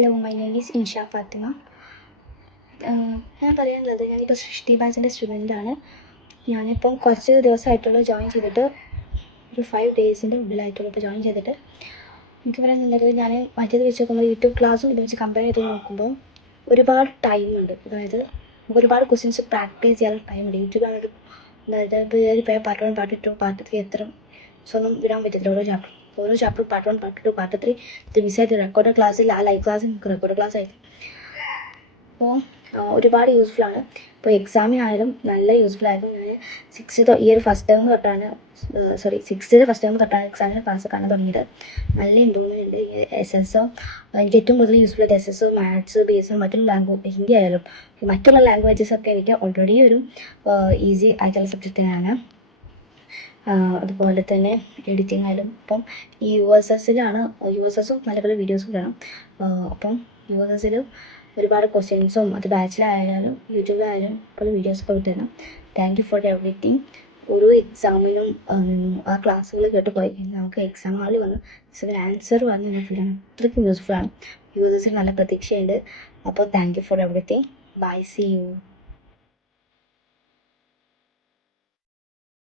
Hello, my name is Insha Fathima. ഞാൻ പറയാനുള്ളത്, ഞാനിപ്പോൾ സൃഷ്ടി ബാച്ചിൻ്റെ സ്റ്റുഡൻ്റാണ്. ഞാനിപ്പം കുറച്ച് ദിവസമായിട്ടുള്ളൂ ജോയിൻ ചെയ്തിട്ട്, ഒരു 5 ഡേയ്സിൻ്റെ ഉള്ളിലായിട്ടുള്ളൂ ഇപ്പോൾ ജോയിൻ ചെയ്തിട്ട്. എനിക്ക് പറയാനുള്ളത്, ഞാൻ മറ്റേത് വെച്ച് നോക്കുമ്പോൾ യൂട്യൂബ് ക്ലാസ്സും ഇത് വെച്ച് കമ്പയർ ചെയ്ത് നോക്കുമ്പോൾ ഒരുപാട് ടൈമുണ്ട്. അതായത് നമുക്ക് ഒരുപാട് ക്വസ്റ്റ്യൻസ് പ്രാക്ടീസ് ചെയ്യാനുള്ള ടൈമുണ്ട്. യൂട്യൂബിലാണെങ്കിൽ അതായത് ഇപ്പോൾ പാർട്ട് 1, പാർട്ട് 2, പാർട്ട് 3 എത്ര ഒന്നും വിടാൻ പറ്റത്തില്ല. ഓരോ ചാപ്റ്റർ പാർട്ട് 1, പാർട്ട് 2, പാർട്ട് 3 ഇത് മിസ്സായിട്ട് റെക്കോർഡ് ക്ലാസ്സിൽ ആ ലൈവ് ക്ലാസ് നമുക്ക് റെക്കോർഡ് ക്ലാസ് ആയിരിക്കും. അപ്പോൾ ഒരുപാട് യൂസ്ഫുള്ളാണ്. ഇപ്പോൾ എക്സാമിനായാലും നല്ല യൂസ്ഫുള്ളായിരുന്നു. ഞാൻ ഈ ഒരു ഫസ്റ്റ് ടേം തൊട്ടാണ് സിക്സ്ത്തിലെ ഫസ്റ്റ് ടേം തൊട്ടാണ് എക്സാമിന് ക്ലാസ് കാണാൻ തുടങ്ങിയത്. നല്ല ഇമ്പ്രൂവ്മെൻ്റ് ഉണ്ട്. SSO എനിക്ക് ഏറ്റവും കൂടുതൽ യൂസ്ഫുൾ ആയിട്ട് SSO, മാത്സ്, BS, മറ്റുള്ള ലാംഗ്വേജ്, ഹിന്ദി ആയാലും മറ്റുള്ള ലാംഗ്വേജസൊക്കെ എനിക്ക് ഓൾറെഡി ഒരു ഈസി ആയിട്ടുള്ള സബ്ജക്റ്റ് തന്നെയാണ്. അതുപോലെ തന്നെ എഡിറ്റിംഗ് ആയാലും ഇപ്പം ഈ USSും പല പല വീഡിയോസും കാണാം. അപ്പം USSൽ ഒരുപാട് ക്വസ്റ്റ്യൻസും അത് ബാച്ചിലായാലും യൂട്യൂബിലായാലും പല വീഡിയോസൊക്കെ വിട്ടുതരണം. Thank you for everything. ഓരോ എക്സാമിനും ആ ക്ലാസ്സുകൾ കേട്ട് പോയി കഴിഞ്ഞാൽ നമുക്ക് എക്സാം ഹാളിൽ വന്ന് ആൻസർ വന്ന് ഫീലാണ്. അത്രയ്ക്കും യൂസ്ഫുള്ളാണ്. USSൽ നല്ല പ്രതീക്ഷയുണ്ട്. അപ്പോൾ thank you for everything. Bye, see U.